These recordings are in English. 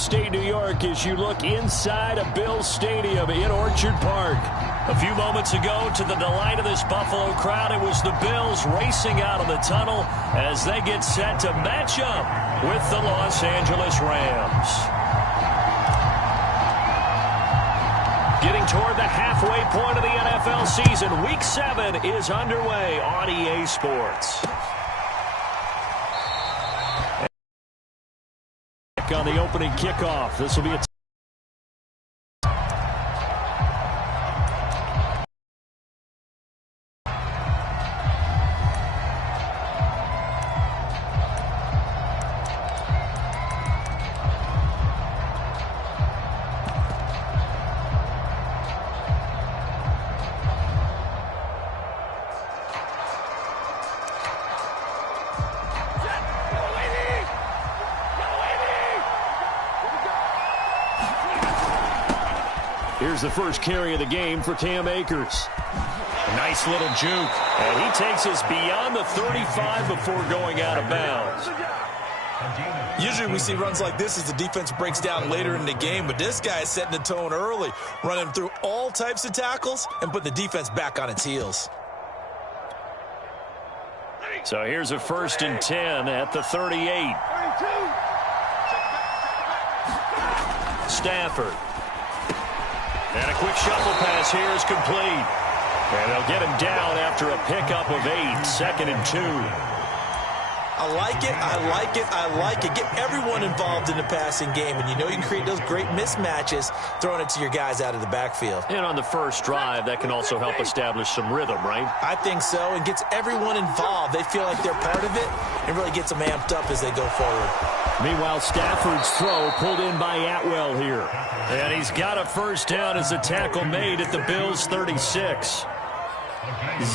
upstate New York as you look inside a Bills stadium in Orchard Park. A few moments ago, to the delight of this Buffalo crowd, it was the Bills racing out of the tunnel as they get set to match up with the Los Angeles Rams. Getting toward the halfway point of the NFL season, Week 7 is underway on EA Sports. On the opening kickoff, this will be a Here's the first carry of the game for Cam Akers. A nice little juke. And he takes us beyond the 35 before going out of bounds. Usually we see runs like this as the defense breaks down later in the game, but this guy is setting the tone early, running through all types of tackles and put the defense back on its heels. So here's a 1st and 10 at the 38. Stafford. And a quick shuffle pass here is complete. And they'll get him down after a pickup of 8, 2nd and 2. I like it, I like it, I like it. Get everyone involved in the passing game, and you know you can create those great mismatches throwing it to your guys out of the backfield. And on the first drive, that can also help establish some rhythm, right? I think so, and gets everyone involved. They feel like they're part of it, and really gets them amped up as they go forward. Meanwhile, Stafford's throw pulled in by Atwell here. And he's got a first down as a tackle made at the Bills' 36.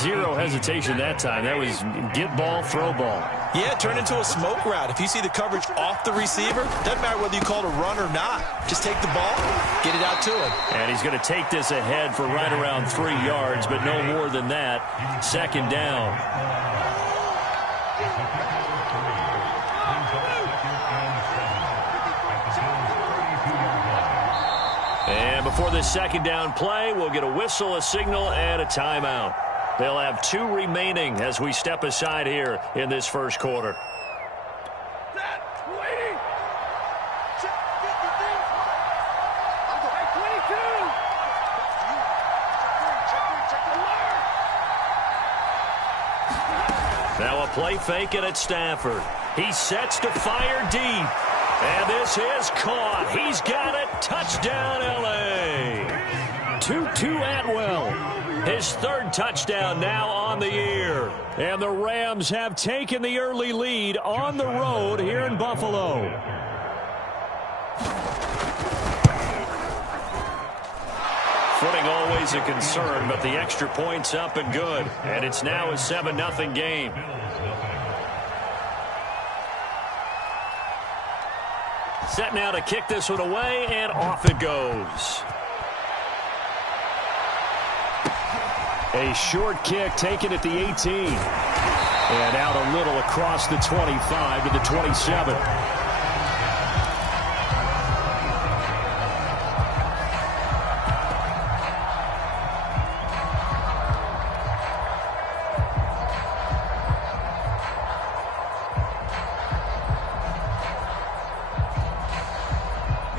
Zero hesitation that time. That was get ball, throw ball. Yeah, it turned into a smoke route. If you see the coverage off the receiver, doesn't matter whether you call it a run or not. Just take the ball, get it out to him. And he's going to take this ahead for right around 3 yards, but no more than that. 2nd down. And before this 2nd down play, we'll get a whistle, a signal, and a timeout. They'll have 2 remaining as we step aside here in this first quarter. Now a play fake it at Stafford. He sets to fire deep. And this is caught. He's got it. Touchdown, L.A. 2-2 Atwell. His 3rd touchdown now on the year. And the Rams have taken the early lead on the road here in Buffalo. Footing always a concern, but the extra point's up and good. And it's now a 7-0 game. Set now to kick this one away, and off it goes. A short kick taken at the 18. And out a little across the 25 to the 27.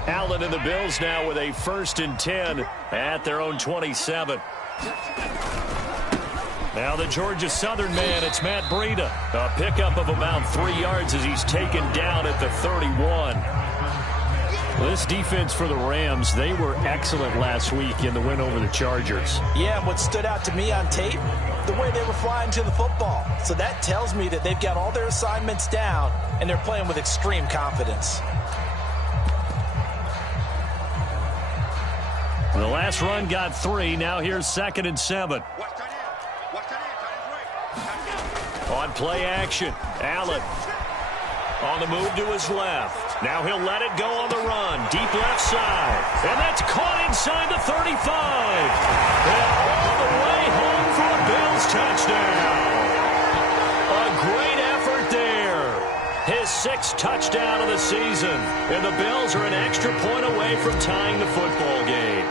Allen and the Bills now with a 1st and 10 at their own 27. Now the Georgia Southern man, it's Matt Breida. A pickup of about 3 yards as he's taken down at the 31. Well, this defense for the Rams, they were excellent last week in the win over the Chargers. Yeah, what stood out to me on tape, the way they were flying to the football. So that tells me that they've got all their assignments down, and they're playing with extreme confidence. The last run got 3. Now here's 2nd and 7. On play action, Allen on the move to his left. Now he'll let it go on the run. Deep left side. And that's caught inside the 35. And all the way home for a Bills touchdown. A great effort there. His 6th sixth touchdown of the season. And the Bills are an extra point away from tying the football game.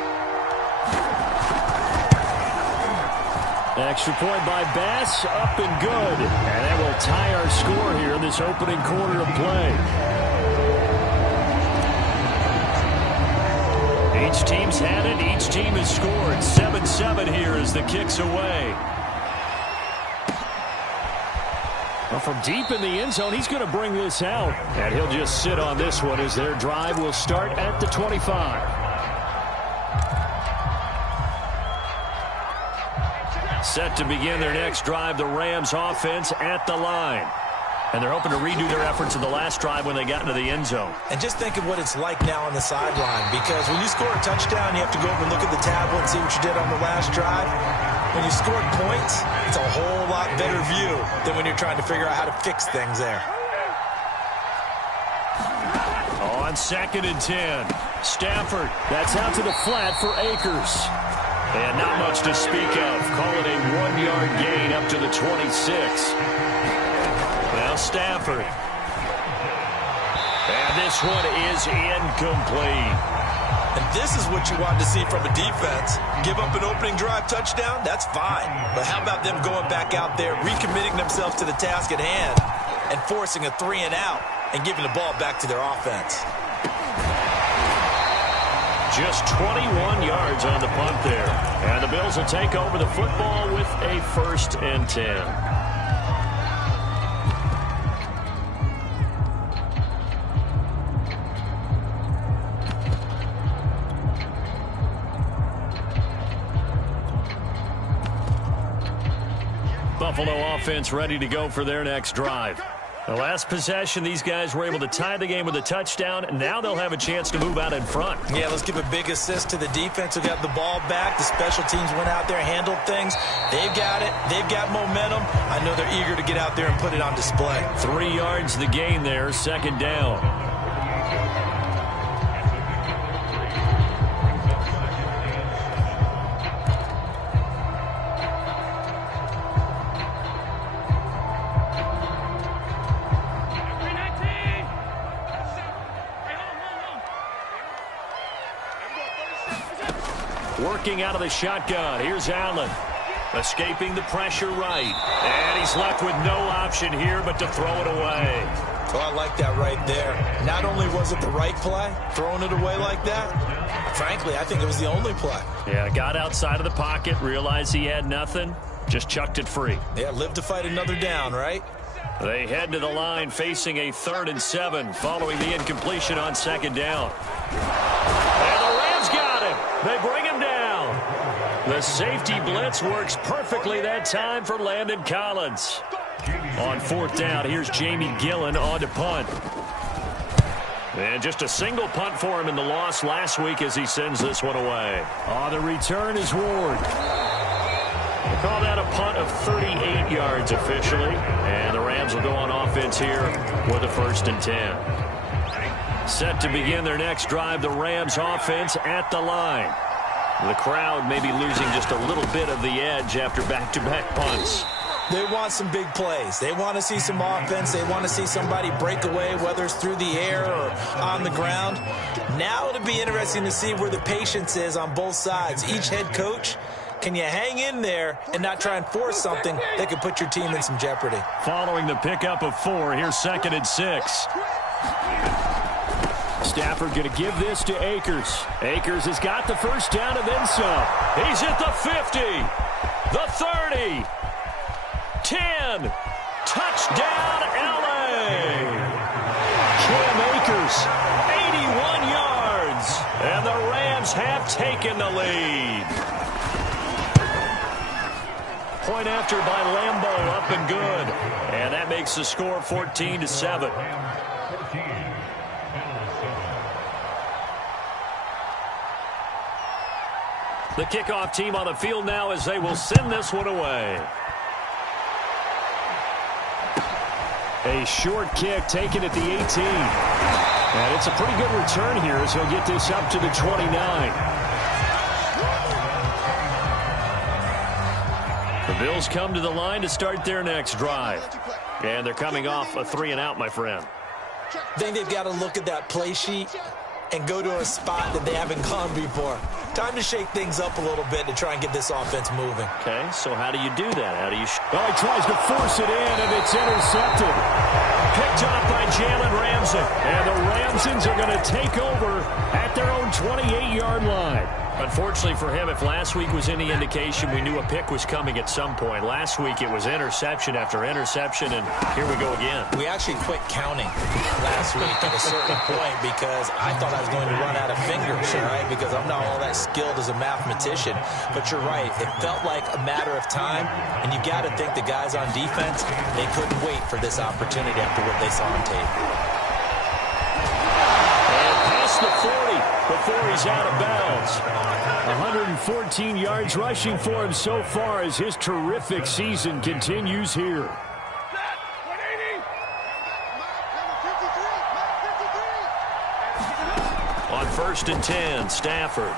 Extra point by Bass, up and good. And that will tie our score here in this opening quarter of play. Each team's had it. Each team has scored. 7-7 here as the kick's away. Well, from deep in the end zone, he's going to bring this out. And he'll just sit on this one as their drive will start at the 25. Set to begin their next drive, the Rams offense at the line. And they're hoping to redo their efforts of the last drive when they got into the end zone. And just think of what it's like now on the sideline, because when you score a touchdown, you have to go over and look at the tablet and see what you did on the last drive. When you scored points, it's a whole lot better view than when you're trying to figure out how to fix things there. On 2nd and 10, Stafford. That's out to the flat for Akers. And not much to speak of. Call it a 1-yard gain up to the 26. Now Stafford. And this one is incomplete. And this is what you want to see from a defense. Give up an opening drive touchdown, that's fine. But how about them going back out there, recommitting themselves to the task at hand, and forcing a 3-and-out and giving the ball back to their offense. Just 21 yards on the punt there. And the Bills will take over the football with a 1st and 10. Buffalo offense ready to go for their next drive. The last possession, these guys were able to tie the game with a touchdown, and now they'll have a chance to move out in front. Yeah, let's give a big assist to the defense who got the ball back. The special teams went out there, handled things. They've got it. They've got momentum. I know they're eager to get out there and put it on display. 3 yards the gain there, 2nd down. Working out of the shotgun. Here's Allen. Escaping the pressure right. And he's left with no option here but to throw it away. Oh, I like that right there. Not only was it the right play, throwing it away like that, frankly, I think it was the only play. Yeah, got outside of the pocket, realized he had nothing, just chucked it free. Yeah, live to fight another down, right? They head to the line facing a 3rd and 7 following the incompletion on 2nd down. And the Rams got him. They bring him down. The safety blitz works perfectly that time for Landon Collins. On 4th down, here's Jamie Gillen on to punt. And just a single punt for him in the loss last week as he sends this one away. On the return is Ward. They call that a punt of 38 yards officially. And the Rams will go on offense here with a 1st and 10. Set to begin their next drive, the Rams offense at the line. The crowd may be losing just a little bit of the edge after back-to-back punts. They want some big plays. They want to see some offense. They want to see somebody break away, whether it's through the air or on the ground. Now it'll be interesting to see where the patience is on both sides. Each head coach, can you hang in there and not try and force something that could put your team in some jeopardy? Following the pickup of 4, here's 2nd and 6. Stafford going to give this to Akers. Akers has got the 1st down and then some. He's at the 50, the 30, 10. Touchdown, L.A. Cam Akers, 81 yards. And the Rams have taken the lead. Point after by Lambeau, up and good. And that makes the score 14-7. The kickoff team on the field now as they will send this one away. A short kick taken at the 18. And it's a pretty good return here as he'll get this up to the 29. The Bills come to the line to start their next drive. And they're coming off a 3-and-out, my friend. I think they've got to look at that play sheet and go to a spot that they haven't gone before. Time to shake things up a little bit to try and get this offense moving. Okay, so how do you do that? How do you... He tries to force it in, and it's intercepted. Picked off by Jalen Ramsey. And the Ramsons are going to take over at their own 28-yard line. Unfortunately for him, if last week was any indication, we knew a pick was coming at some point. Last week it was interception after interception, and here we go again. We actually quit counting last week at a certain point because I thought I was going to run out of fingers, right? Because I'm not all that skilled as a mathematician. But you're right. It felt like a matter of time, and you got to think the guys on defense, they couldn't wait for this opportunity after what they saw on tape. And past the 40 before he's out of bounds. 114 yards rushing for him so far as his terrific season continues here. On 1st and 10, Stafford.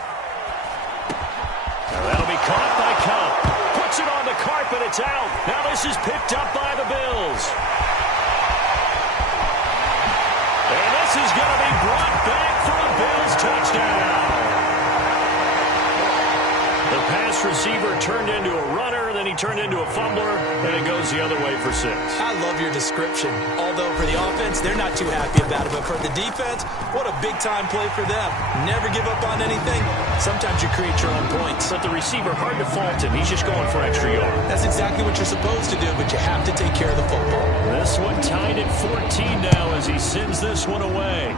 Now that'll be caught by Cup. Puts it on the carpet, it's out. Now this is picked up by the Bills. And this is going to be brought back for a Bills touchdown. The pass receiver turned into a runner, then he turned into a fumbler, and it goes the other way for 6. I love your description. Although for the offense, they're not too happy about it. But for the defense, what a big-time play for them. Never give up on anything. Sometimes you create your own points. But the receiver, hard to fault him. He's just going for extra yard. That's exactly what you're supposed to do, but you have to take care of the football. This one tied at 14 now as he sends this one away.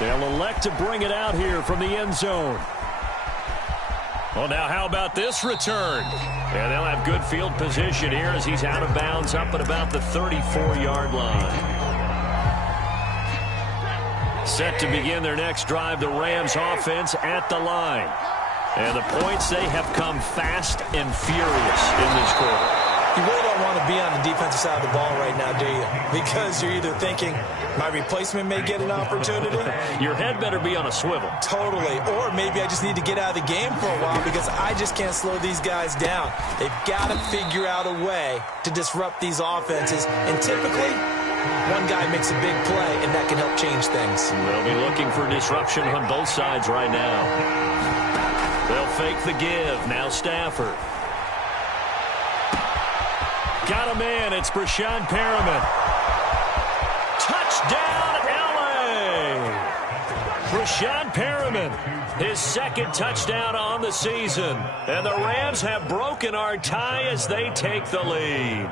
They'll elect to bring it out here from the end zone. Well, now how about this return? And they'll have good field position here as he's out of bounds up at about the 34-yard line. Set to begin their next drive, the Rams offense at the line. And the points, they have come fast and furious in this quarter. You really don't want to be on the defensive side of the ball right now, do you? Because you're either thinking, my replacement may get an opportunity. Your head better be on a swivel. Totally. Or maybe I just need to get out of the game for a while because I just can't slow these guys down. They've got to figure out a way to disrupt these offenses. And typically, one guy makes a big play, and that can help change things. They'll be looking for disruption on both sides right now. They'll fake the give. Now Stafford. Got a man. It's Brashad Perriman. Touchdown, L.A. Brashad Perriman, his second touchdown on the season. And the Rams have broken our tie as they take the lead.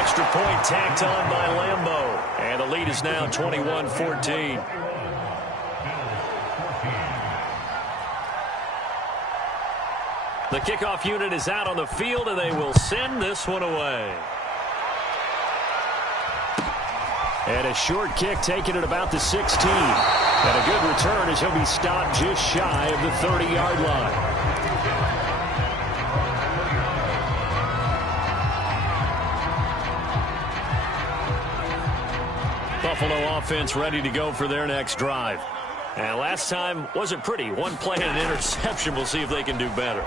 Extra point tacked on by Lambeau. And the lead is now 21-14. The kickoff unit is out on the field, and they will send this one away. And a short kick taken at about the 16. And a good return as he'll be stopped just shy of the 30-yard line. Buffalo offense ready to go for their next drive. And last time wasn't pretty. One play and an interception. We'll see if they can do better.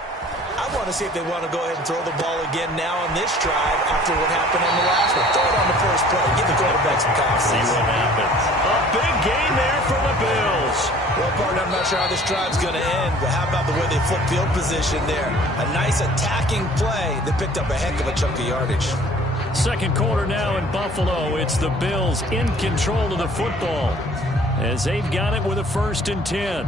I want to see if they want to go ahead and throw the ball again now on this drive after what happened on the last one. Throw it on the first play. Give the quarterback some confidence. See what happens. A big gain there for the Bills. Well, partner, I'm not sure how this drive's going to end, but how about the way they flip field position there? A nice attacking play that picked up a heck of a chunk of yardage. Second quarter now in Buffalo. It's the Bills in control of the football as they've got it with a 1st and 10.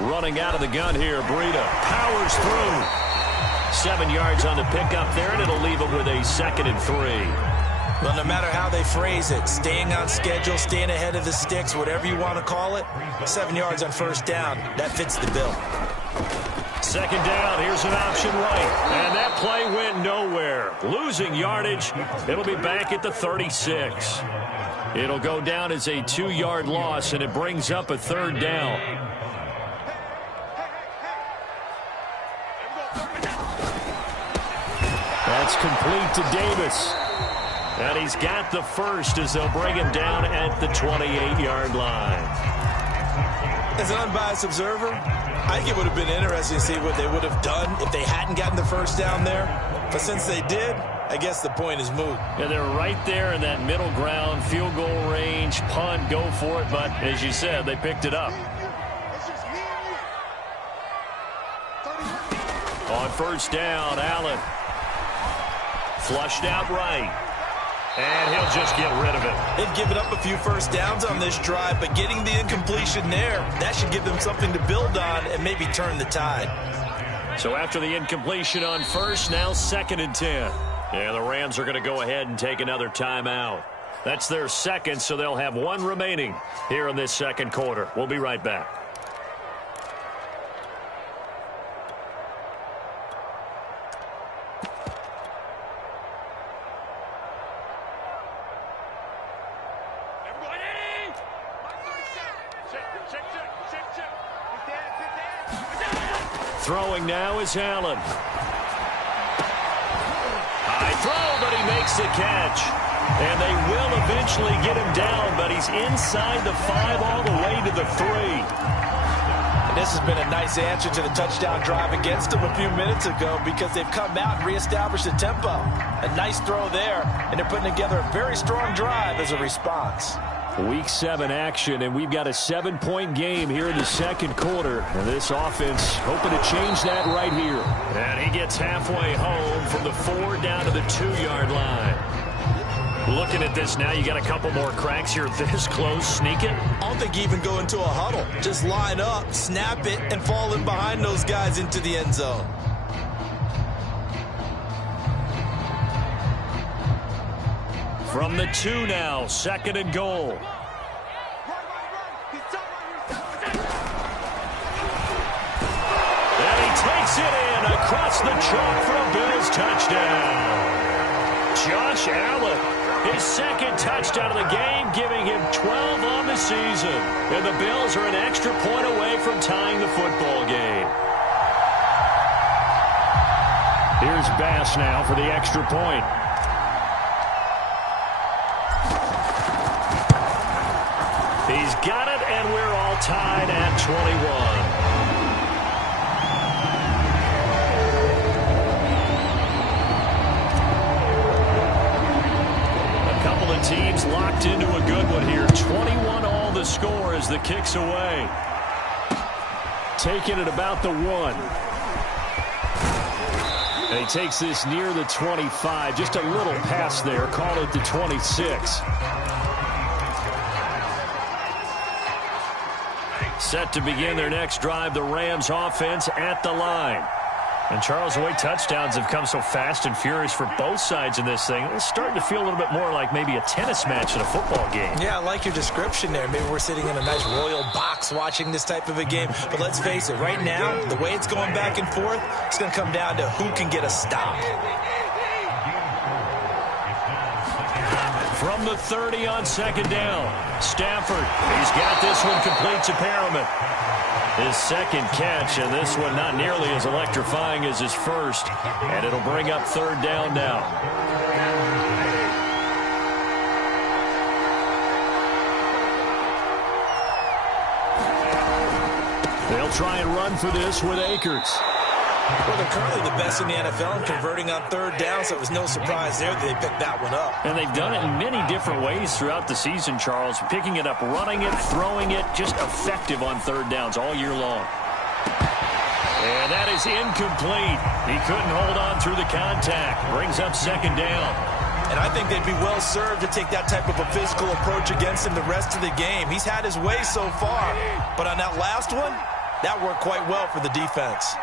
Running out of the gun here, Breida powers through. 7 yards on the pickup there, and it'll leave him with a 2nd and 3. Well, no matter how they phrase it, staying on schedule, staying ahead of the sticks, whatever you want to call it, 7 yards on 1st down, that fits the bill. 2nd down, here's an option right. And that play went nowhere. Losing yardage, it'll be back at the 36. It'll go down as a 2-yard loss, and it brings up a 3rd down. That's complete to Davis. And he's got the first as they'll bring him down at the 28-yard line. As an unbiased observer, I think it would have been interesting to see what they would have done if they hadn't gotten the first down there. But since they did, I guess the point is moot. Yeah, they're right there in that middle ground, field goal range, punt, go for it. But as you said, they picked it up. On first down, Allen. Flushed out right. And he'll just get rid of it. They've given up a few first downs on this drive, but getting the incompletion there, that should give them something to build on and maybe turn the tide. So after the incompletion on first, now 2nd and 10. And the Rams are going to go ahead and take another timeout. That's their second, so they'll have one remaining here in this second quarter. We'll be right back. Throwing now is Allen. High throw, but he makes the catch. And they will eventually get him down, but he's inside the 5 all the way to the 3. And this has been a nice answer to the touchdown drive against them a few minutes ago because they've come out and reestablished the tempo. A nice throw there, and they're putting together a very strong drive as a response. Week 7 action, and we've got a 7-point game here in the second quarter. And this offense hoping to change that right here. And he gets halfway home from the 4 down to the 2-yard line. Looking at this now, you got a couple more cracks here this close. Sneak it. I don't think you even go into a huddle. Just line up, snap it, and fall in behind those guys into the end zone. From the 2 now, 2nd and goal. And he takes it in across the chalk for a Bills touchdown. Josh Allen, his second touchdown of the game, giving him 12 on the season. And the Bills are an extra point away from tying the football game. Here's Bass now for the extra point. He's got it, and we're all tied at 21. A couple of teams locked into a good one here. 21 all the score as the kick's away. Taking it about the 1. And he takes this near the 25. Just a little pass there. Call it the 26. Set to begin their next drive, the Rams offense at the line. And Charles, the way touchdowns have come so fast and furious for both sides in this thing, it's starting to feel a little bit more like maybe a tennis match in a football game. Yeah, I like your description there. Maybe we're sitting in a nice royal box watching this type of a game. But let's face it, right now, the way it's going back and forth, it's going to come down to who can get a stop. From the 30 on 2nd down, Stafford, he's got this one complete to Perriman. His second catch, and this one not nearly as electrifying as his first. And it'll bring up 3rd down now. They'll try and run for this with Akers. Well, they're currently the best in the NFL in converting on 3rd down, so it was no surprise there that they picked that one up. And they've done it in many different ways throughout the season, Charles. Picking it up, running it, throwing it, just effective on 3rd downs all year long. And that is incomplete. He couldn't hold on through the contact. Brings up 2nd down. And I think they'd be well served to take that type of a physical approach against him the rest of the game. He's had his way so far, but on that last one, that worked quite well for the defense.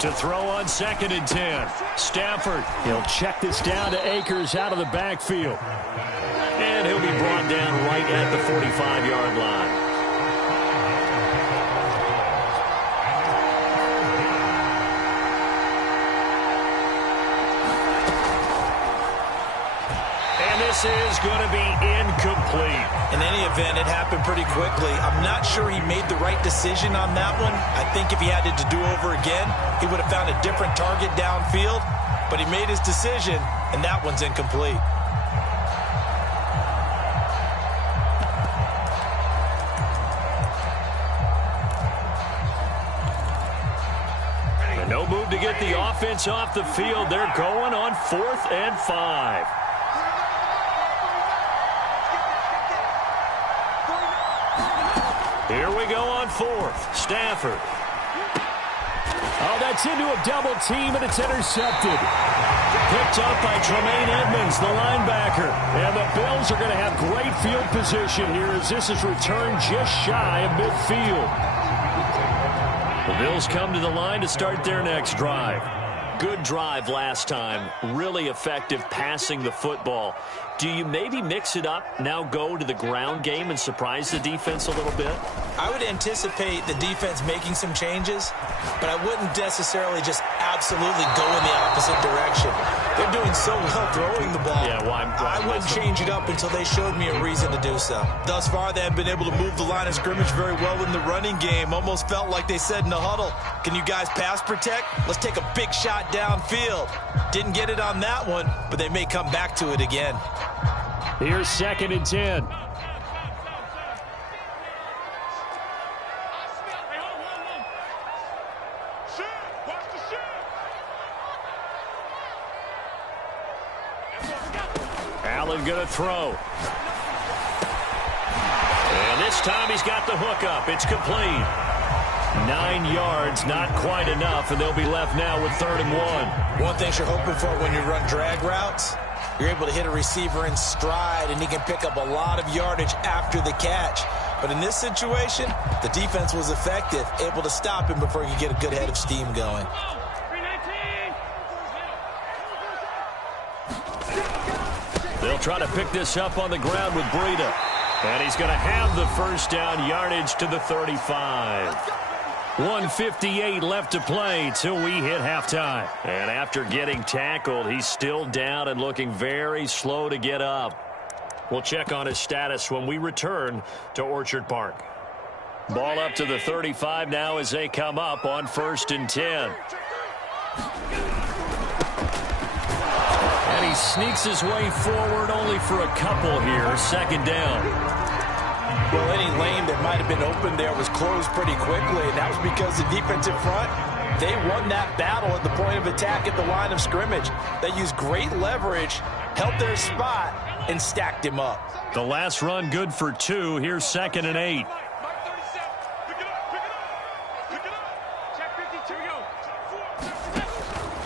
To throw on 2nd and 10. Stafford, he'll check this down to Akers out of the backfield. And he'll be brought down right at the 45-yard line. And this is is going to be incomplete. In any event, it happened pretty quickly. I'm not sure he made the right decision on that one. I think if he had it to do over again, he would have found a different target downfield. But he made his decision, and that one's incomplete. And no move to get the offense off the field. They're going on 4th and 5. Here we go on 4th. Stafford. Oh, that's into a double team, and it's intercepted. Picked up by Tremaine Edmonds, the linebacker. And the Bills are going to have great field position here as this is returned just shy of midfield. The Bills come to the line to start their next drive. Good drive last time. Really effective passing the football. Do you maybe mix it up, now go to the ground game and surprise the defense a little bit? I would anticipate the defense making some changes, but I wouldn't necessarily just absolutely go in the opposite direction. They're doing so well throwing the ball. Yeah, I wouldn't change it up until they showed me a reason to do so. Thus far, they haven't been able to move the line of scrimmage very well in the running game. Almost felt like they said in the huddle, can you guys pass protect? Let's take a big shot downfield. Didn't get it on that one, but they may come back to it again. Here's 2nd and 10. Allen going to throw. And this time he's got the hook up. It's complete. 9 yards, not quite enough, and they'll be left now with 3rd and 1. One thing you're hoping for when you run drag routes, you're able to hit a receiver in stride, and he can pick up a lot of yardage after the catch. But in this situation, the defense was effective, able to stop him before he could get a good head of steam going. They'll try to pick this up on the ground with Breida. And he's going to have the first down, yardage to the 35. 1:58 left to play till we hit halftime. And after getting tackled, he's still down and looking very slow to get up. We'll check on his status when we return to Orchard Park. Ball up to the 35 now as they come up on 1st and 10. And he sneaks his way forward only for a couple here. 2nd down. Well, any lane that might have been open there was closed pretty quickly, and that was because the defensive front, they won that battle at the point of attack at the line of scrimmage. They used great leverage, held their spot, and stacked him up. The last run good for 2. Here's 2nd and 8.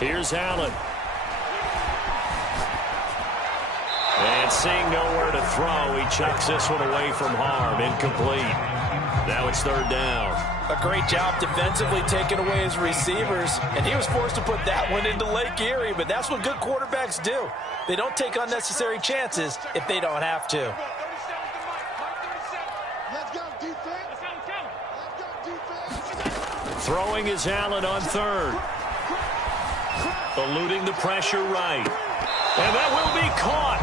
Here's Allen. And seeing nowhere to throw, he chucks this one away from harm. Incomplete. Now it's 3rd down. A great job defensively taking away his receivers, and he was forced to put that one into Lake Erie, but that's what good quarterbacks do. They don't take unnecessary chances if they don't have to. Throwing is Allen on 3rd. Eluding the pressure right. And that will be caught.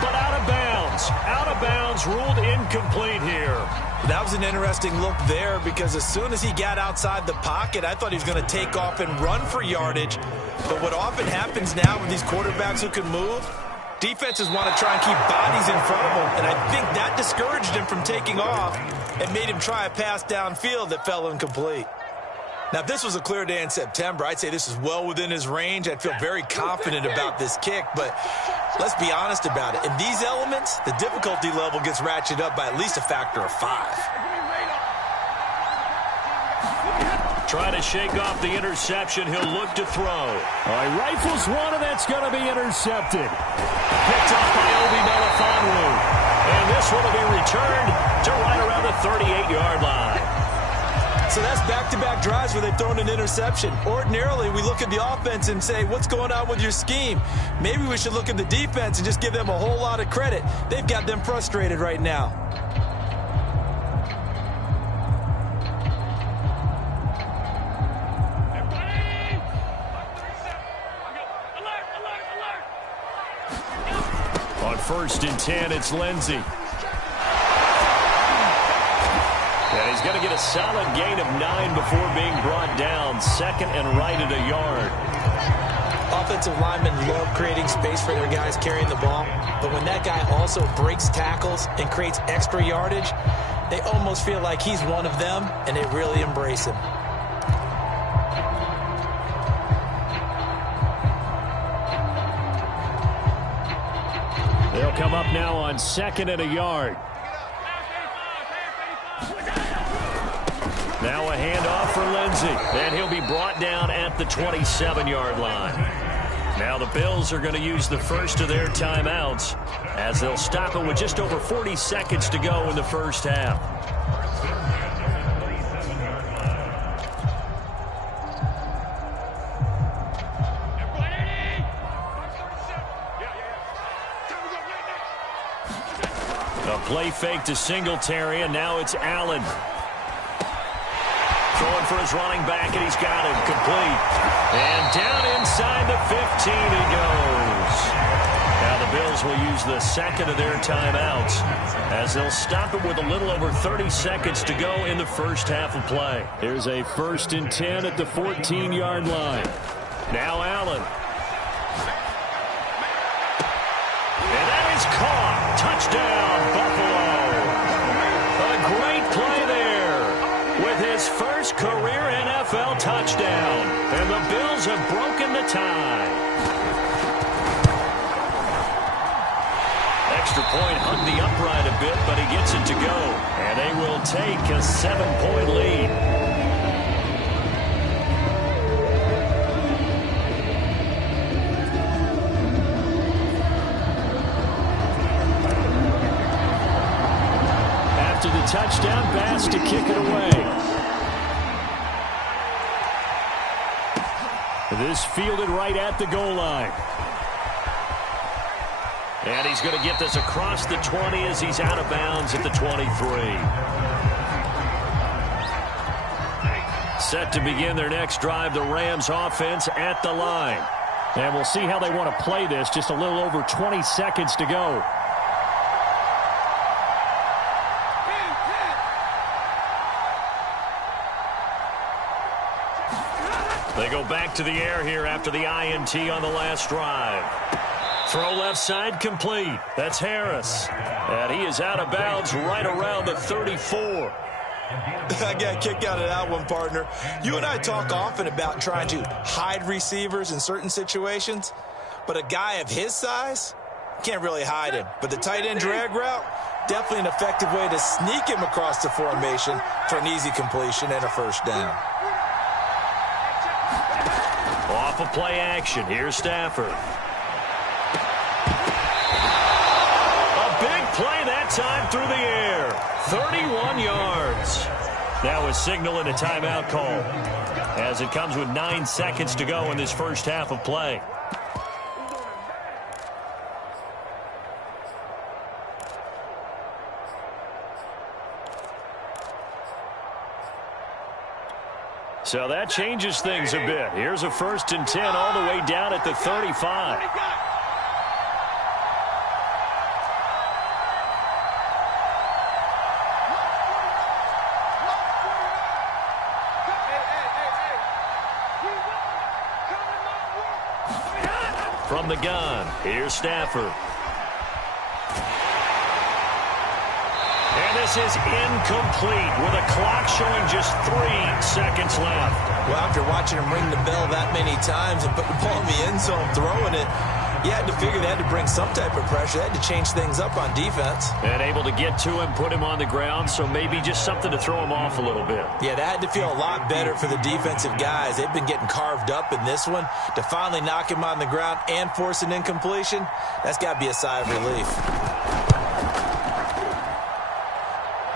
But out of bounds. Out of bounds, ruled incomplete here. That was an interesting look there because as soon as he got outside the pocket, I thought he was going to take off and run for yardage. But what often happens now with these quarterbacks who can move, defenses want to try and keep bodies in front of them. And I think that discouraged him from taking off and made him try a pass downfield that fell incomplete. Now, if this was a clear day in September, I'd say this is well within his range. I'd feel very confident about this kick, but let's be honest about it. In these elements, the difficulty level gets ratcheted up by at least a factor of 5. Try to shake off the interception. He'll look to throw. All right, rifles one, and that's going to be intercepted. Picked off by Obi Melifonwu. And this one will be returned to right around the 38-yard line. So that's back-to-back drives where they've thrown an interception. Ordinarily, we look at the offense and say, what's going on with your scheme? Maybe we should look at the defense and just give them a whole lot of credit. They've got them frustrated right now. first and 10. It's Lindsey. And he's going to get a solid gain of 9 before being brought down. Second and right at a yard. Offensive linemen love creating space for their guys carrying the ball, but when that guy also breaks tackles and creates extra yardage, they almost feel like he's one of them, and they really embrace him. They'll come up now on second and a yard. Now a handoff for Lindsey, and he'll be brought down at the 27-yard line. Now the Bills are going to use the first of their timeouts as they'll stop it with just over 40 seconds to go in the first half. A play fake to Singletary, and now it's Allen. Throwing for his running back, and he's got him complete. And down inside the 15 he goes. Now the Bills will use the second of their timeouts as they'll stop it with a little over 30 seconds to go in the first half of play. Here's a first and 10 at the 14-yard line. Now Allen. And that is caught. Touchdown, Buffalo. A great play there with his first career NFL touchdown. And the Bills have broken the tie. Extra point hung the upright a bit, but he gets it to go. And they will take a 7-point lead. After the touchdown pass to kick it away. This fielded right at the goal line. And he's going to get this across the 20 as he's out of bounds at the 23. Set to begin their next drive, the Rams offense at the line. And we'll see how they want to play this. Just a little over 20 seconds to go. They go back to the air here after the INT on the last drive. Throw left side complete. That's Harris. And he is out of bounds right around the 34. I got a kick out of that one, partner. You and I talk often about trying to hide receivers in certain situations, but a guy of his size can't really hide him. But the tight end drag route, definitely an effective way to sneak him across the formation for an easy completion and a first down. Off of play action, here's Stafford. A big play that time through the air. 31 yards. That was signaling a timeout call as it comes with 9 seconds to go in this first half of play. So that changes things a bit. Here's a first and 10 all the way down at the 35. From the gun, here's Stafford. And this is incomplete with a clock showing just 3 seconds left. Well, after watching him ring the bell that many times and put the ball in the end zone, throwing it, you had to figure they had to bring some type of pressure. They had to change things up on defense. And able to get to him, put him on the ground, so maybe just something to throw him off a little bit. Yeah, that had to feel a lot better for the defensive guys. They've been getting carved up in this one. To finally knock him on the ground and force an incompletion, that's got to be a sigh of relief.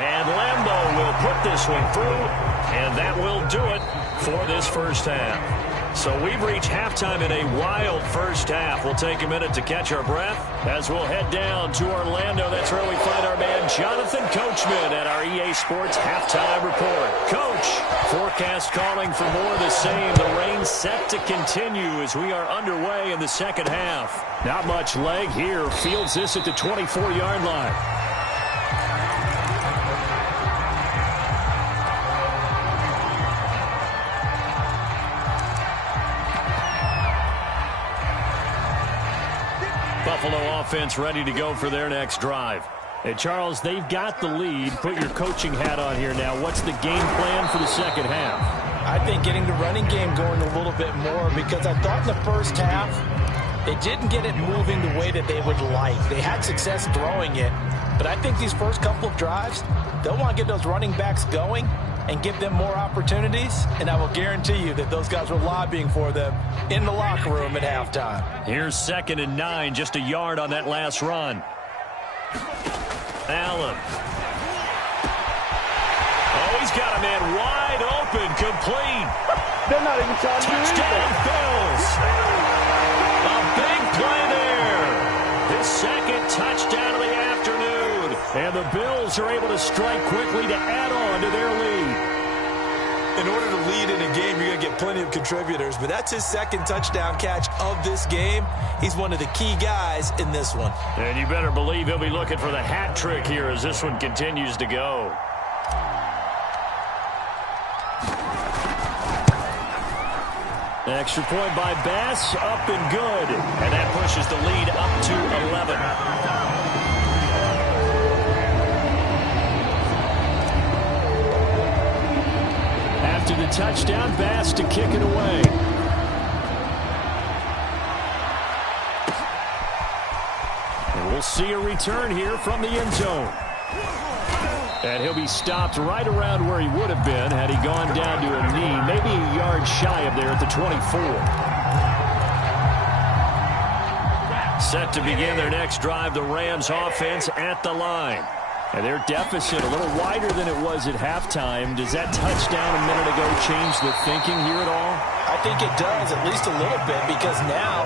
And Lambo will put this one through, and that will do it for this first half. So we've reached halftime in a wild first half. We'll take a minute to catch our breath as we'll head down to Orlando. That's where we find our man Jonathan Coachman at our EA Sports Halftime Report. Coach, 4 forecast calling for more of the same. The rain set to continue as we are underway in the second half. Not much leg here. Fields this at the 24-yard line. Buffalo offense ready to go for their next drive. Hey, Charles, they've got the lead. Put your coaching hat on here now. What's the game plan for the second half? I think getting the running game going a little bit more, because I thought in the first half they didn't get it moving the way that they would like. They had success throwing it, but I think these first couple of drives, they'll want to get those running backs going and give them more opportunities, and I will guarantee you that those guys were lobbying for them in the locker room at halftime. Here's 2nd and 9, just a yard on that last run. Allen. Oh, he's got a man wide open, complete. They're not even trying to do anything. Touchdown, Bills. A big play there. His second touchdown of the afternoon. And the Bills are able to strike quickly to add on to their lead. In order to lead in a game, you're going to get plenty of contributors, but that's his second touchdown catch of this game. He's one of the key guys in this one. And you better believe he'll be looking for the hat trick here as this one continues to go. Extra point by Bass, up and good. And that pushes the lead up to 11. After the touchdown, Bass to kick it away. And we'll see a return here from the end zone. And he'll be stopped right around where he would have been had he gone down to a knee, maybe a yard shy of there at the 24. Set to begin their next drive, the Rams offense at the line. And their deficit a little wider than it was at halftime. Does that touchdown a minute ago change the thinking here at all? I think it does, at least a little bit, because now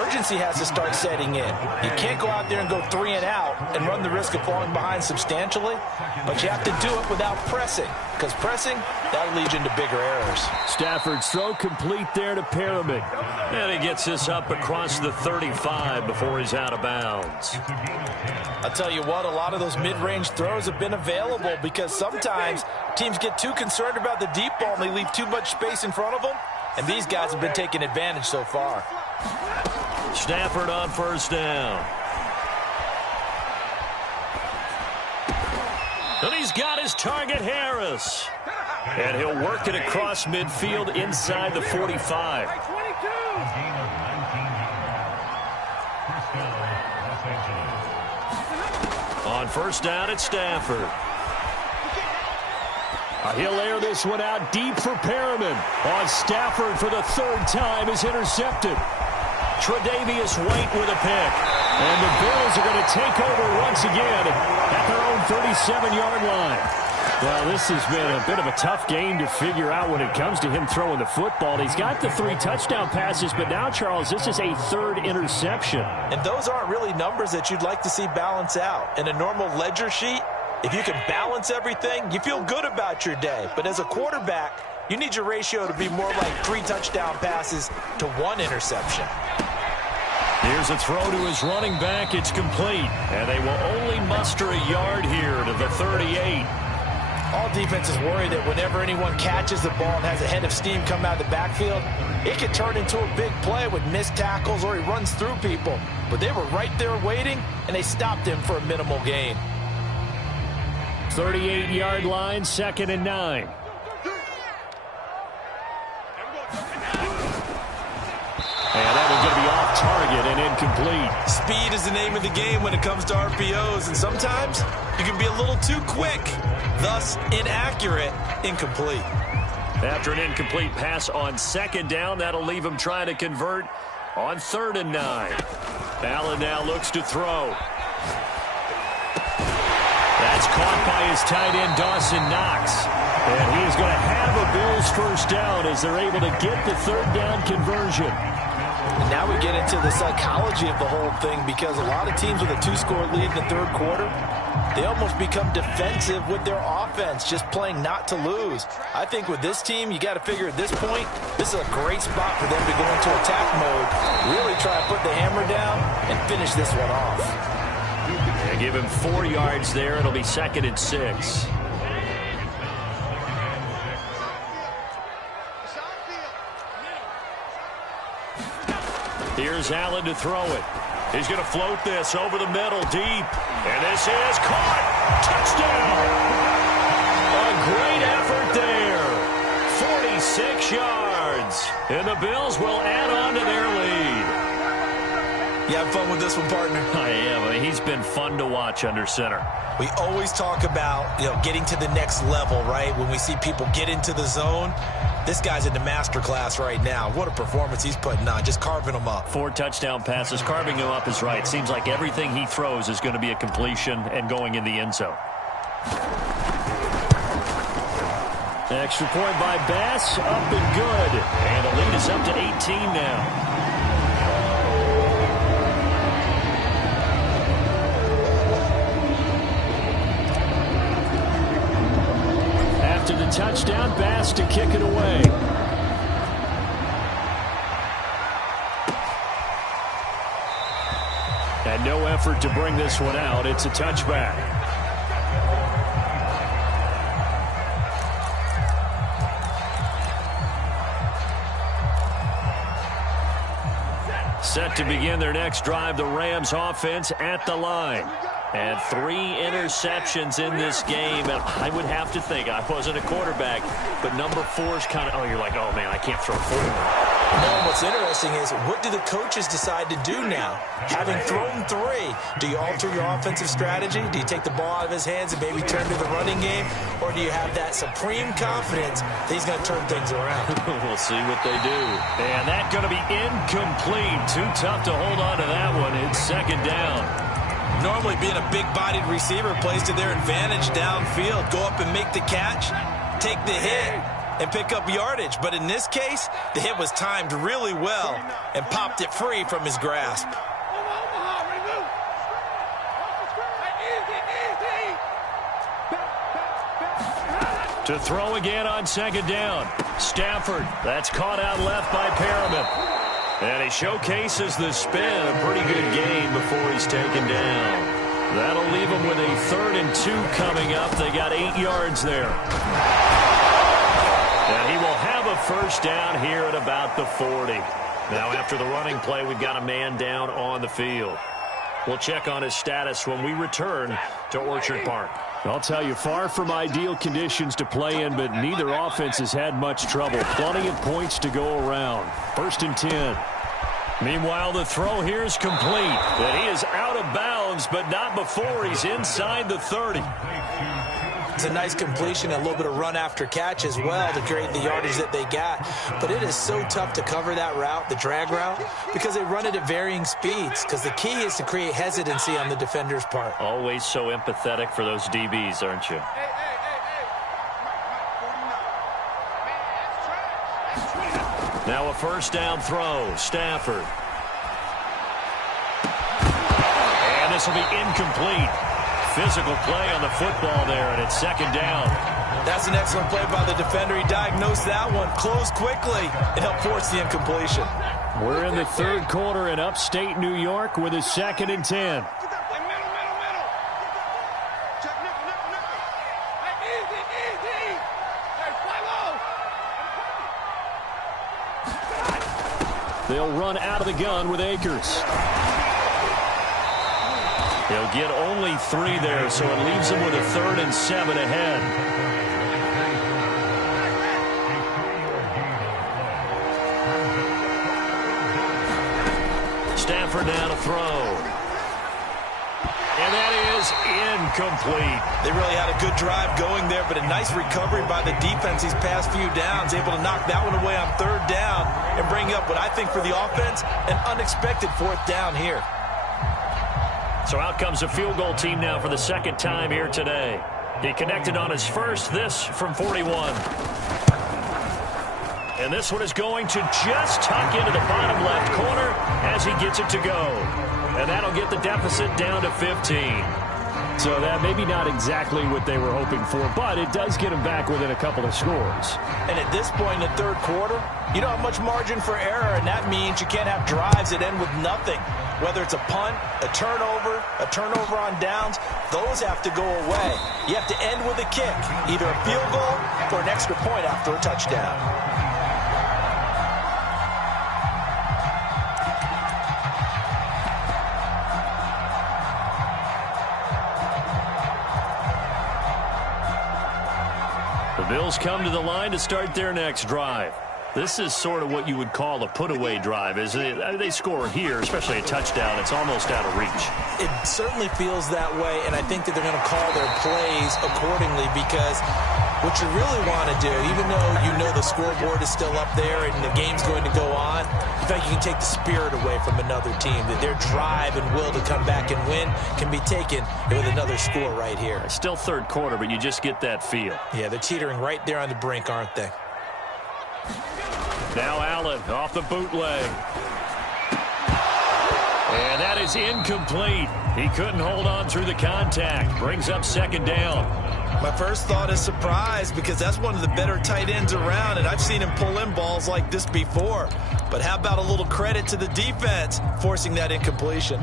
urgency has to start setting in. You can't go out there and go 3 and out and run the risk of falling behind substantially, but you have to do it without pressing, because pressing, that'll lead you into bigger errors. Stafford's throw complete there to Pyramid. And he gets this up across the 35 before he's out of bounds. I'll tell you what, a lot of those mid-range throws have been available because sometimes teams get too concerned about the deep ball and they leave too much space in front of them, and these guys have been taking advantage so far. Stafford on first down. And he's got his target, Harris. And he'll work it across midfield inside the 45. On first down, it's Stafford. He'll air this one out deep for Perriman. On Stafford for the 3rd time is intercepted. Tre'Davious White with a pick. And the Bills are going to take over once again at their own 37-yard line. Well, this has been a bit of a tough game to figure out when it comes to him throwing the football. He's got the 3 touchdown passes, but now, Charles, this is a 3rd interception. And those aren't really numbers that you'd like to see balance out. In a normal ledger sheet, if you can balance everything, you feel good about your day. But as a quarterback, you need your ratio to be more like 3 touchdown passes to 1 interception. Here's a throw to his running back. It's complete. And they will only muster a yard here to the 38. All defenses worry that whenever anyone catches the ball and has a head of steam come out of the backfield, it could turn into a big play with missed tackles or he runs through people. But they were right there waiting, and they stopped him for a minimal gain. 38-yard line, 2nd and 9. And that one's going to be off target and incomplete. Speed is the name of the game when it comes to RPOs, and sometimes you can be a little too quick, thus inaccurate, incomplete. After an incomplete pass on 2nd down, that'll leave him trying to convert on 3rd and 9. Allen now looks to throw. That's caught by his tight end, Dawson Knox. And he is going to have a Bills first down as they're able to get the 3rd down conversion. And now we get into the psychology of the whole thing, because a lot of teams with a 2-score lead in the third quarter, they almost become defensive with their offense, just playing not to lose. I think with this team, you got to figure at this point, this is a great spot for them to go into attack mode, really try to put the hammer down and finish this one off. Yeah, give him 4 yards there. It'll be 2nd and 6. Here's Allen to throw it. He's going to float this over the middle, deep. And this is caught. Touchdown. A great effort there. 46 yards. And the Bills will add on to their lead. You have fun with this one, partner? I am. I mean, he's been fun to watch under center. We always talk about, getting to the next level, right? When we see people get into the zone, this guy's in the master class right now. What a performance he's putting on, just carving them up. 4 touchdown passes. Carving him up is right. Seems like everything he throws is going to be a completion and going in the end zone. Extra point by Bass, up and good. And the lead is up to 18 now. After the touchdown, Bass to kick it away. And no effort to bring this one out. It's a touchback. Set to begin their next drive, the Rams offense at the line. And 3 interceptions in this game. And I would have to think, I wasn't a quarterback, but number 4 is kind of, you're like, oh, man, I can't throw 4. No, what's interesting is, what do the coaches decide to do now? Having thrown 3, do you alter your offensive strategy? Do you take the ball out of his hands and maybe turn to the running game? Or do you have that supreme confidence that he's going to turn things around? We'll see what they do. And that's going to be incomplete. Too tough to hold on to that one. It's 2nd down. Normally, being a big-bodied receiver plays to their advantage downfield. Go up and make the catch, take the hit, and pick up yardage. But in this case, the hit was timed really well and popped it free from his grasp. To throw again on 2nd down. Stafford, that's caught out left by Perriman. And he showcases the spin. A pretty good game before he's taken down. That'll leave him with a 3rd and 2 coming up. They got 8 yards there. And he will have a 1st down here at about the 40. Now after the running play, we've got a man down on the field. We'll check on his status when we return to Orchard Park. I'll tell you, far from ideal conditions to play in, but neither offense has had much trouble. Plenty of points to go around. 1st and 10. Meanwhile, the throw here is complete. But he is out of bounds, but not before he's inside the 30. It's a nice completion, a little bit of run after catch as well to create the yardage that they got. But it is so tough to cover that route, the drag route, because they run it at varying speeds. Because the key is to create hesitancy on the defender's part. Always so empathetic for those DBs, aren't you? Now a 1st down throw. Stafford. And this will be incomplete. Physical play on the football there, and it's 2nd down. That's an excellent play by the defender. He diagnosed that one, closed quickly, and helped force the incompletion. We're in the 3rd quarter in upstate New York with a 2nd and 10. They'll run out of the gun with Akers. He'll get only 3 there, so it leaves him with a 3rd and 7 ahead. Stafford now to throw. And that is incomplete. They really had a good drive going there, but a nice recovery by the defense these past few downs, able to knock that one away on 3rd down and bring up what I think for the offense, an unexpected 4th down here. So out comes a field goal team now for the 2nd time here today. He connected on his first, this from 41. And this one is going to just tuck into the bottom left corner as he gets it to go. And that'll get the deficit down to 15. So that maybe not exactly what they were hoping for, but it does get them back within a couple of scores. And at this point in the third quarter, you don't have much margin for error, and that means you can't have drives that end with nothing. Whether it's a punt, a turnover on downs, those have to go away. You have to end with a kick, either a field goal or an extra point after a touchdown. The Bills come to the line to start their next drive. This is sort of what you would call a put-away drive. They score here, especially a touchdown. It's almost out of reach. It certainly feels that way, and I think that they're going to call their plays accordingly because what you really want to do, even though you know the scoreboard is still up there and the game's going to go on, in fact, you can take the spirit away from another team, that their drive and will to come back and win can be taken with another score right here. Still third quarter, but you just get that feel. Yeah, they're teetering right there on the brink, aren't they? Now Allen off the bootleg. And that is incomplete. He couldn't hold on through the contact. Brings up second down. My first thought is surprise because that's one of the better tight ends around, and I've seen him pull in balls like this before. But how about a little credit to the defense forcing that incompletion?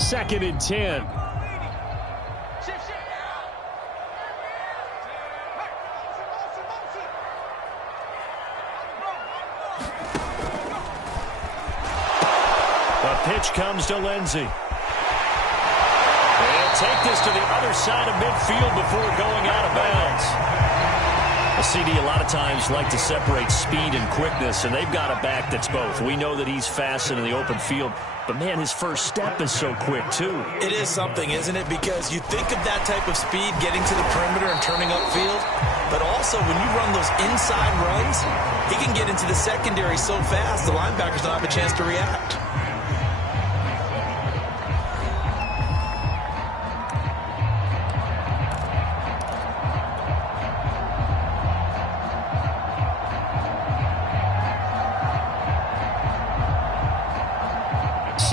Second and 10. Pitch comes to Lindsey. And take this to the other side of midfield before going out of bounds. A CD a lot of times like to separate speed and quickness, and they've got a back that's both. We know that he's fast and in the open field, but, man, his first step is so quick, too. It is something, isn't it? Because you think of that type of speed getting to the perimeter and turning upfield, but also when you run those inside runs, he can get into the secondary so fast the linebackers don't have a chance to react.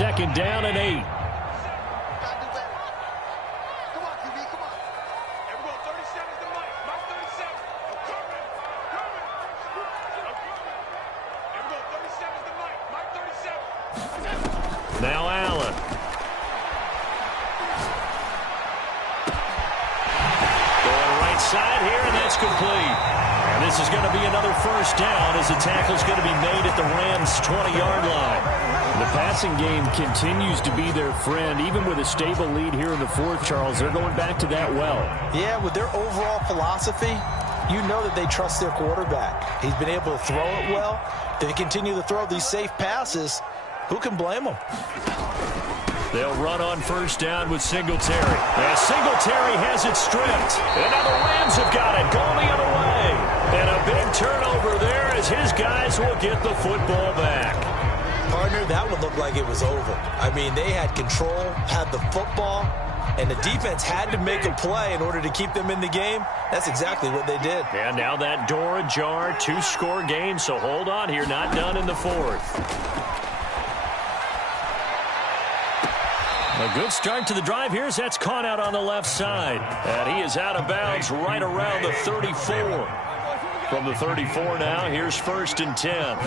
Second down and 8. Now Allen. Going right side here, and that's complete. And this is going to be another first down as the tackle's going to be made at the Rams' 20-yard line. The passing game continues to be their friend. Even with a stable lead here in the fourth, Charles, they're going back to that well. Yeah, with their overall philosophy, you know that they trust their quarterback. He's been able to throw it well. They continue to throw these safe passes. Who can blame them? They'll run on first down with Singletary. And Singletary has it stripped. And now the Rams have got it going the other way. And a big turnover there as his guys will get the football back. Partner, that one looked like it was over. I mean, they had control, had the football, and the defense had to make a play in order to keep them in the game. That's exactly what they did. And now that door ajar, two-score game, so hold on here, not done in the fourth. A good start to the drive. Here's that's caught out on the left side. And he is out of bounds right around the 34. From the 34 now, here's first and 10.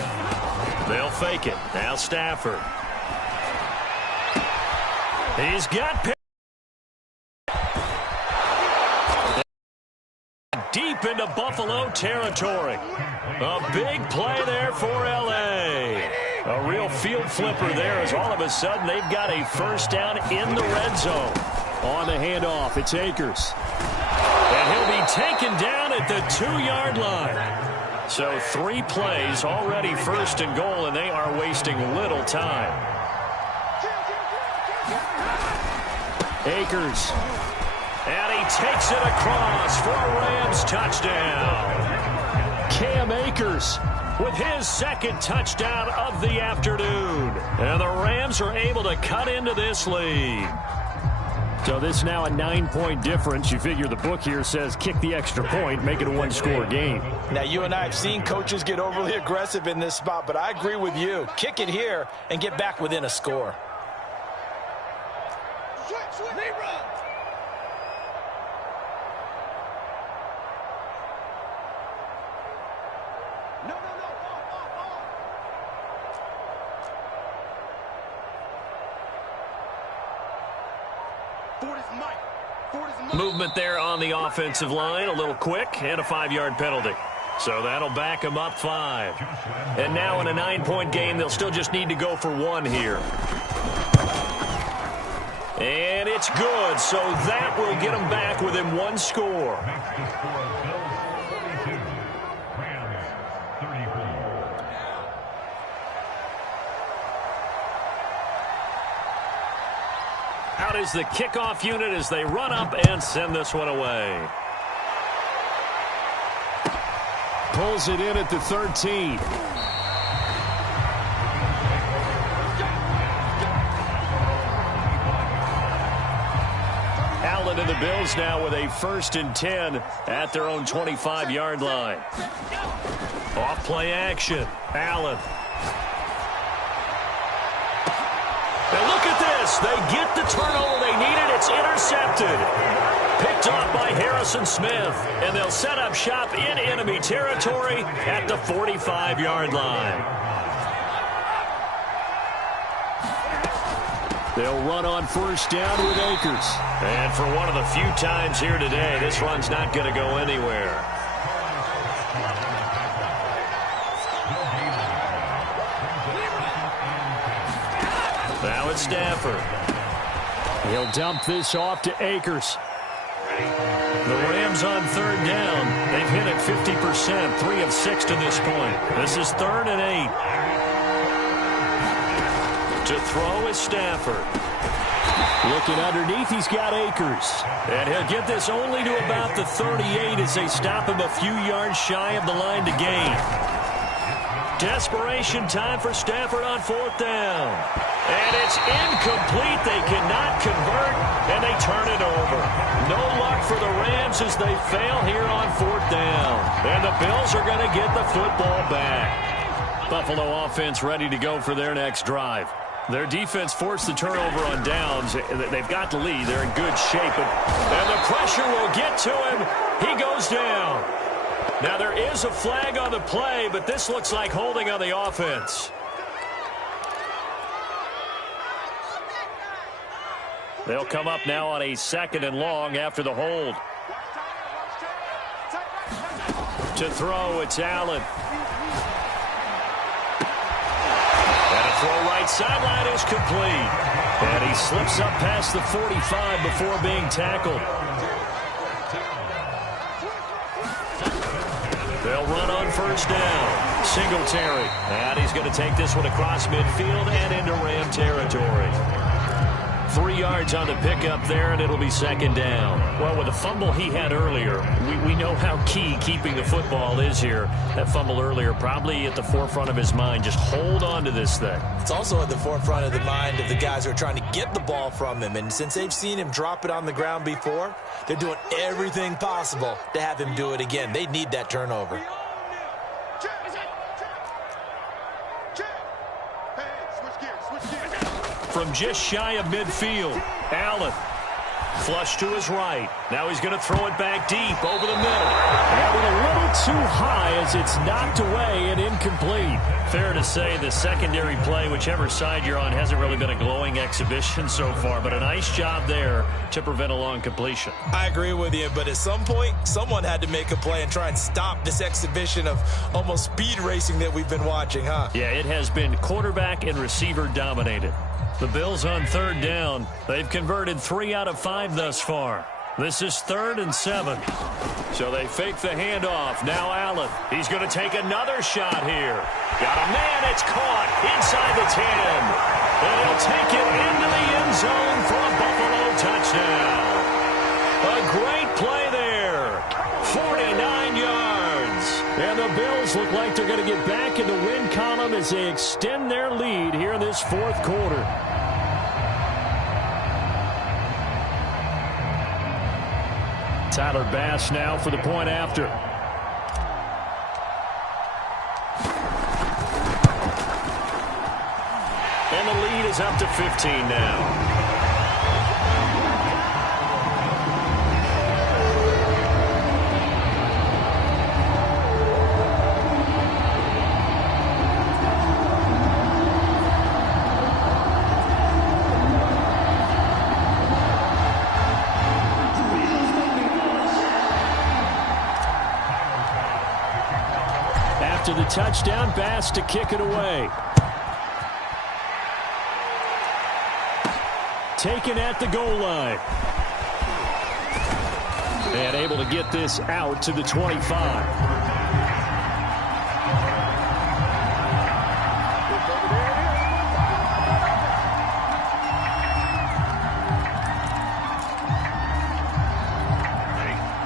They'll fake it. Now Stafford. He's got deep into Buffalo territory. A big play there for L.A. A real field flipper there as all of a sudden they've got a first down in the red zone. On the handoff, it's Akers. And he'll be taken down at the 2-yard line. So 3 plays already first and goal, and they are wasting little time. Akers. And he takes it across for a Rams touchdown. Cam Akers with his second touchdown of the afternoon. And the Rams are able to cut into this lead. So this is now a 9-point difference. You figure the book here says kick the extra point, make it a one-score game. Now, you and I have seen coaches get overly aggressive in this spot, but I agree with you. Kick it here and get back within a score. Movement there on the offensive line, a little quick, and a 5-yard penalty. So that'll back them up 5. And now in a 9-point game, they'll still just need to go for 1 here. And it's good, so that will get them back within 1 score. Out is the kickoff unit as they run up and send this one away. Pulls it in at the 13. Allen and the Bills now with a 1st and 10 at their own 25-yard line. Off play action. Allen. And look at this. They get the turnover they needed. It's intercepted. Picked off by Harrison Smith. And they'll set up shop in enemy territory at the 45-yard line. They'll run on 1st down with Akers. And for one of the few times here today, this run's not going to go anywhere. Now it's Stafford. He'll dump this off to Akers. The Rams on 3rd down. They've hit it 50%, 3 of 6 to this point. This is 3rd and 8. To throw is Stafford. Looking underneath, he's got Akers. And he'll get this only to about the 38 as they stop him a few yards shy of the line to gain. Desperation time for Stafford on 4th down. And it's incomplete. They cannot convert, and they turn it over. No luck for the Rams as they fail here on 4th down. And the Bills are going to get the football back. Buffalo offense ready to go for their next drive. Their defense forced the turnover on downs. They've got the lead. They're in good shape. And the pressure will get to him. He goes down. Now there is a flag on the play, but this looks like holding on the offense. They'll come up now on a 2nd and long after the hold. To throw, it's Allen. And a throw right sideline is complete. And he slips up past the 45 before being tackled. They'll run on 1st down. Singletary. And he's going to take this one across midfield and into Ram territory. 3 yards on the pickup there, and it'll be 2nd down. Well, with the fumble he had earlier, we know how key keeping the football is here. That fumble earlier probably at the forefront of his mind. Just hold on to this thing. It's also at the forefront of the mind of the guys who are trying to get the ball from him. And since they've seen him drop it on the ground before, they're doing everything possible to have him do it again. They need that turnover. From just shy of midfield, Allen. Flush to his right. Now he's going to throw it back deep over the middle. That one a little too high as it's knocked away and incomplete. Fair to say the secondary play, whichever side you're on, hasn't really been a glowing exhibition so far, but a nice job there to prevent a long completion. I agree with you, but at some point, someone had to make a play and try and stop this exhibition of almost speed racing that we've been watching, huh? Yeah, it has been quarterback and receiver dominated. The Bills on 3rd down. They've converted 3 out of 5 thus far. This is 3rd and 7. So they fake the handoff. Now Allen. He's going to take another shot here. Got a man. It's caught inside the 10. And he'll take it into the end zone for a Buffalo touchdown. A great play there. 49 yards. And the Bills look like they're going to get back in the win column as they extend their lead here in this 4th quarter. Tyler Bass now for the point after. And the lead is up to 15 now. After the touchdown, Bass to kick it away. Taken at the goal line. And able to get this out to the 25.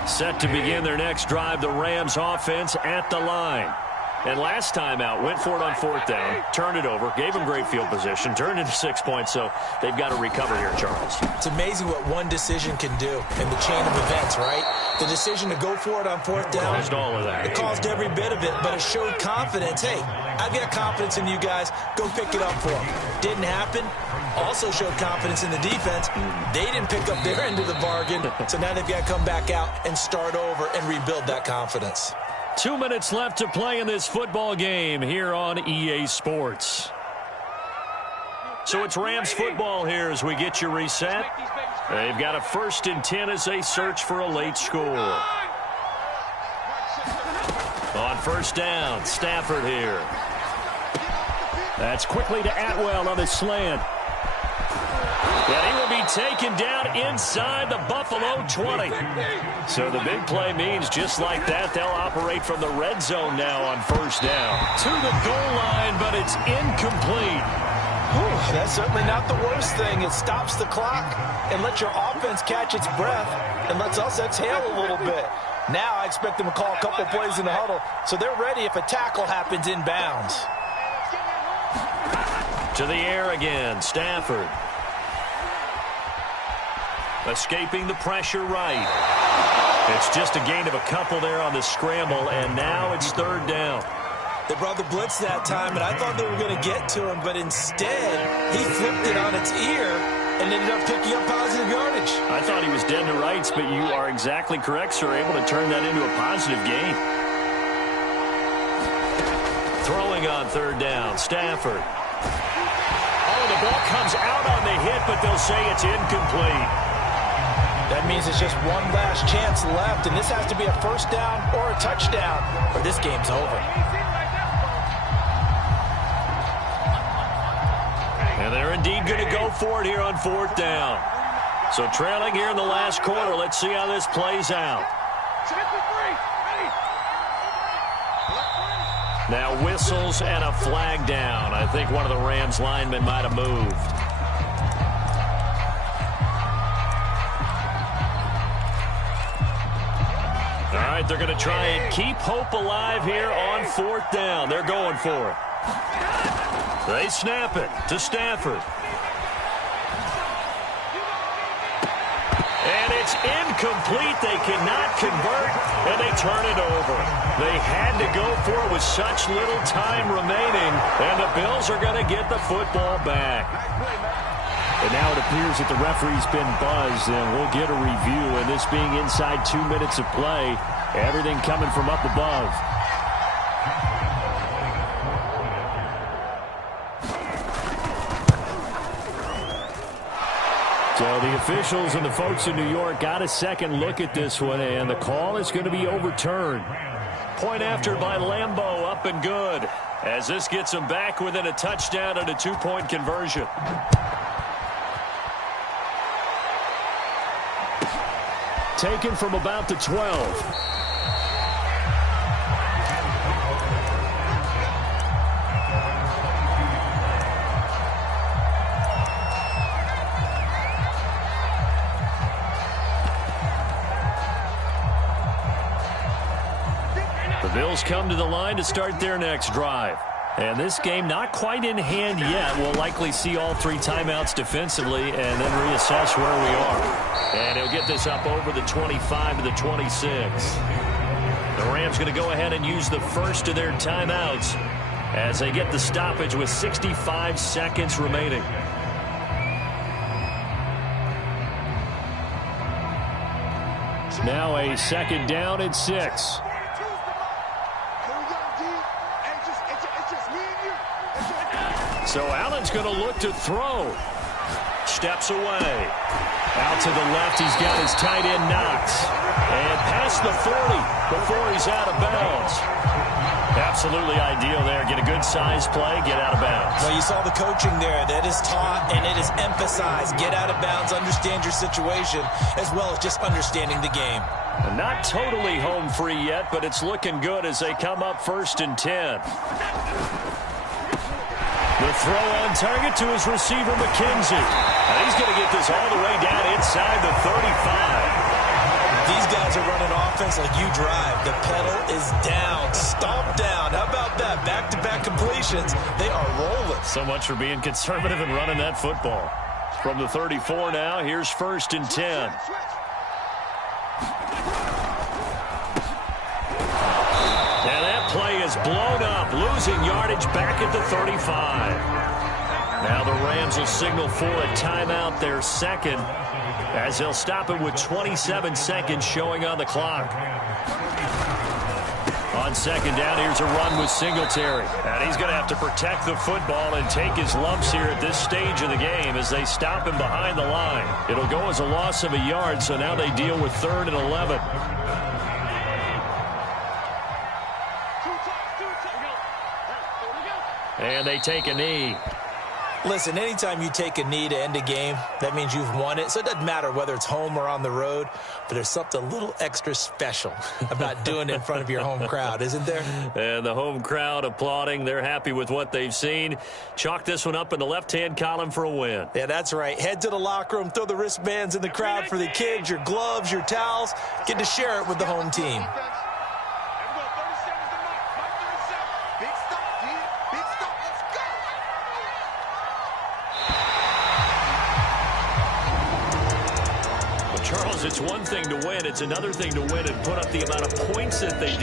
Set to begin their next drive, the Rams offense at the line. And last time out, went for it on fourth down, turned it over, gave them great field position, turned into 6 points, so they've got to recover here, Charles. It's amazing what one decision can do in the chain of events, right? The decision to go for it on fourth down. Caused all of that. It caused every bit of it, but it showed confidence. Hey, I've got confidence in you guys. Go pick it up for them. Didn't happen. Also showed confidence in the defense. They didn't pick up their end of the bargain, so now they've got to come back out and start over and rebuild that confidence. 2 minutes left to play in this football game here on EA Sports. So it's Rams football here as we get you reset. They've got a 1st and 10 as they search for a late score. On first down, Stafford here. That's quickly to Atwell on the slant. And he will be taken down inside the Buffalo 20. So the big play means just like that, they'll operate from the red zone now on first down. To the goal line, but it's incomplete. Whew, that's certainly not the worst thing. It stops the clock and lets your offense catch its breath and lets us exhale a little bit. Now I expect them to call a couple plays in the huddle, so they're ready if a tackle happens inbounds. To the air again, Stafford. Escaping the pressure right. It's just a gain of a couple there on the scramble, and now it's third down. They brought the blitz that time, and I thought they were going to get to him, but instead, he flipped it on its ear and ended up picking up positive yardage. I thought he was dead to rights, but you are exactly correct, sir. Able to turn that into a positive gain. Throwing on third down, Stafford. Oh, the ball comes out on the hit, but they'll say it's incomplete. That means it's just one last chance left, and this has to be a first down or a touchdown, or this game's over. And they're indeed going to go for it here on fourth down. So trailing here in the last quarter, let's see how this plays out. Now whistles and a flag down. I think one of the Rams linemen might have moved. All right, they're going to try and keep hope alive here on fourth down. They're going for it. They snap it to Stafford. And it's incomplete. They cannot convert, and they turn it over. They had to go for it with such little time remaining, and the Bills are going to get the football back. And now it appears that the referee's been buzzed, and we'll get a review. And this being inside 2 minutes of play, everything coming from up above. So the officials and the folks in New York got a second look at this one, and the call is going to be overturned. Point after by Lambeau, up and good, as this gets them back within a touchdown and a two-point conversion. Taken from about the 12. The Bills come to the line to start their next drive. And this game not quite in hand yet. We'll likely see all three timeouts defensively and then reassess where we are. And he'll get get this up over the 25 to the 26. The Rams going to go ahead and use the first of their timeouts as they get the stoppage with 65 seconds remaining. Now a second down and 6. So Allen's going to look to throw. Steps away. Out to the left, he's got his tight end Knox. And past the 40 before he's out of bounds. Absolutely ideal there. Get a good size play, get out of bounds. Well, you saw the coaching there. That is taught and it is emphasized. Get out of bounds, understand your situation, as well as just understanding the game. Not totally home free yet, but it's looking good as they come up 1st and 10. The throw on target to his receiver, McKenzie. And he's going to get this all the way down inside the 35. These guys are running offense like you drive. The pedal is down, stomp down. How about that? Back-to-back completions. They are rolling. So much for being conservative and running that football. From the 34 now, here's 1st and 10. And that play is blown up, losing yardage back at the 35. Now the Rams will signal for a timeout, their second, as they'll stop it with 27 seconds showing on the clock. On second down, here's a run with Singletary. And he's going to have to protect the football and take his lumps here at this stage of the game as they stop him behind the line. It'll go as a loss of a yard, so now they deal with 3rd and 11. And they take a knee. Listen, anytime you take a knee to end a game, that means you've won it. So it doesn't matter whether it's home or on the road, but there's something a little extra special about doing it in front of your home crowd, isn't there? And the home crowd applauding. They're happy with what they've seen. Chalk this one up in the left-hand column for a win. Yeah, that's right. Head to the locker room, throw the wristbands in the crowd for the kids, your gloves, your towels. Get to share it with the home team. Charles, it's one thing to win. It's another thing to win and put up the amount of points that they did.